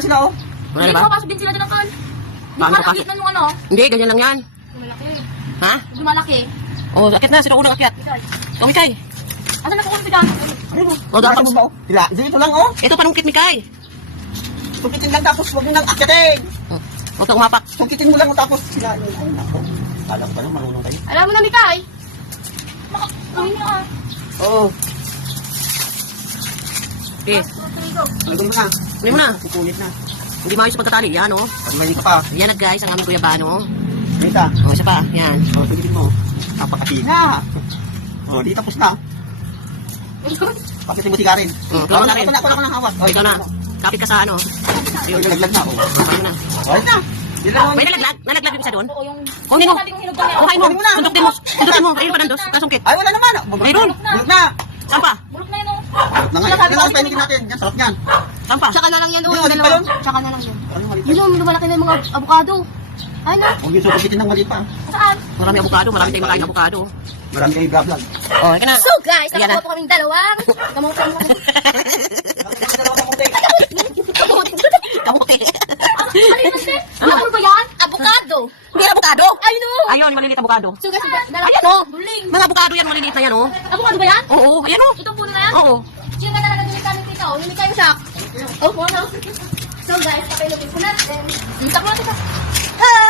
na sila, oh. Wala Hindi, na ba? papasok din sila dyan ng kan. Yung Paano malaki papasok? na yung ano. Hindi, ganyan lang yan. Yung malaki. Ha? Yung malaki. Oh, akit na. Sino unang akit? Ikay. Ikaw, Mikay. Asan na kung dyan? Ano mo? O, dapat mo. Sila, dito lang, oh. Ito panungkit, Mikay. Sungkitin lang tapos huwag mo nang akitin. Huwag ka umapak. Sungkitin mo lang tapos sila. Ay, nako. Kala ko pala marunong tayo. Alam mo na, Mikay. Kami niya ah. Oo. Okay. Alagay mo na. Huli mo na. Pupunit na. Hindi maayos yung pagkatali. Yan, oh. Pag may ka pa. Yan na, guys. Ang aming kuyabano. Dita. O, isa pa. Yan. Oh, sungkitin mo. Napakasina. Oh, di tapos na. Pakitin mo sigarin. Ikaw na rin. Ako na hawak. O, ikaw na. Kapit ka sa ano. Ayun, nalaglag na. Ayun na. Ayun na. Yun lang. May nalaglag? Nalaglag yung isa doon? Oo, yung... Kunin mo. Sabi kong hinog na Kuhain mo. Sundukin mo. Sundukin mo. Ayun pa nandos. Kasungkit. Ay, wala naman. Mayroon. Bulog na. Saan pa? Bulok na yun oh. Yan lang painigin natin. Yan, sarap yan. Saan pa? Tsaka na lang yan oh. Yung maliit pa yun? Tsaka na lang yan. Ano maliit? Yun yung lumalaki na yung mga avocado. Ay na. Huwag yung sukupitin ng maliit pa. Saan? Marami abukado. Marami tayong makain abukado. Marami kayo vlog. O, ika na. So guys, Ayan na. nakakuha po kaming dalawang. Kamutin mo. Kamuti. Ano yun kasi? Ano ba yan? Avocado. Hindi abukado. Ay no. Ayun, maliliit abukado. So guys, Ayan, oh. Duling. Mga abukado yan. Maliliit na yan, oh. Avocado ba yan? Oo, ayan, oh. Itong puno na yan? Oo. Sino ka talaga dumita ng tita? Hindi kayo shock. Oh, ano? So guys, papailutin ko natin. Isak mo natin ka. Hi!